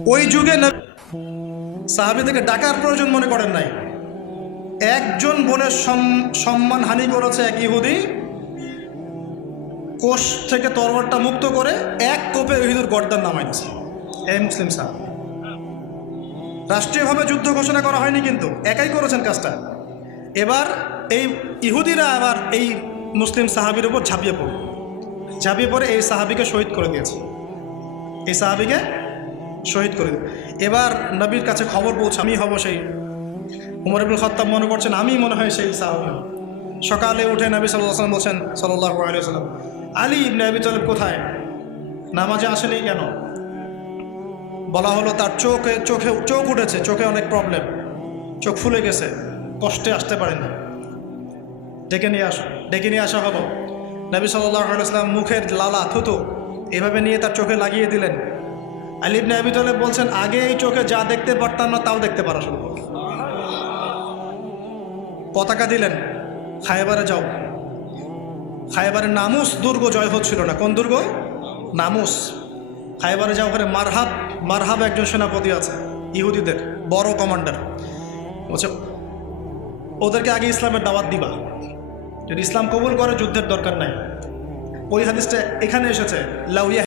ওই যুগে সাহাবিদেরকে ডাকার প্রয়োজন মনে করেন নাই। একজন বোনের সম্মান হানি করেছে এক ইহুদি, কোষ থেকে তরবারটা মুক্ত করে এক কোপে ইহুদুর গর্দান নামাই দিয়েছে এই মুসলিম সাহাব। রাষ্ট্রীয়ভাবে যুদ্ধ ঘোষণা করা হয়নি কিন্তু, একাই করেছেন কাজটা। এবার এই ইহুদিরা আবার এই মুসলিম সাহাবির উপর ঝাঁপিয়ে পড়ল। ঝাঁপিয়ে পড়ে এই সাহাবিকে শহীদ করে দিয়েছে। এই সাহাবিকে শহীদ করে দিল। এবার নবীর কাছে খবর পৌঁছে, আমি হব সেই। উমর ইবুল খত্তাব মনে করছেন আমি মনে হয় সেই সাহাবি। সকালে উঠে নবী সাল্লাম বলছেন সাল্লাহ আলিয়াল্লাম আলী ইবনে আবি তালেব কোথায়? নামাজে আসেনি কেন? বলা হলো, তার চোখে চোখে, চোখ উঠেছে, চোখে অনেক প্রবলেম চোখ ফুলে গেছে, কষ্টে আসতে পারে না ডেকে নিয়ে আসো, ডেকে নিয়ে আসা হলো। নবী সাল্লাহ আলাইসলাম মুখের লালা, থুতু, এভাবে নিয়ে তার চোখে লাগিয়ে দিলেন। আলিবনে আবি তালেব বলছেন, আগে এই চোখে যা দেখতে পারতাম না, তাও দেখতে পারা শুরু করল পতাকা দিলেন খায়বারে যাও। খায়বারের নামুস, দুর্গ জয় হচ্ছিল না। কোন দুর্গ? নামুস। খায়বারে যাও ওখানে মারহাব মারহাব একজন সেনাপতি আছে, ইহুদিদের, বড় কমান্ডার। বলছে, ওদেরকে আগে ইসলামের দাওয়াত দিবা। যদি ইসলাম কবুল করে, যুদ্ধের দরকার নাই। ওই হাদিসটা এখানে এসেছে লাউইয়া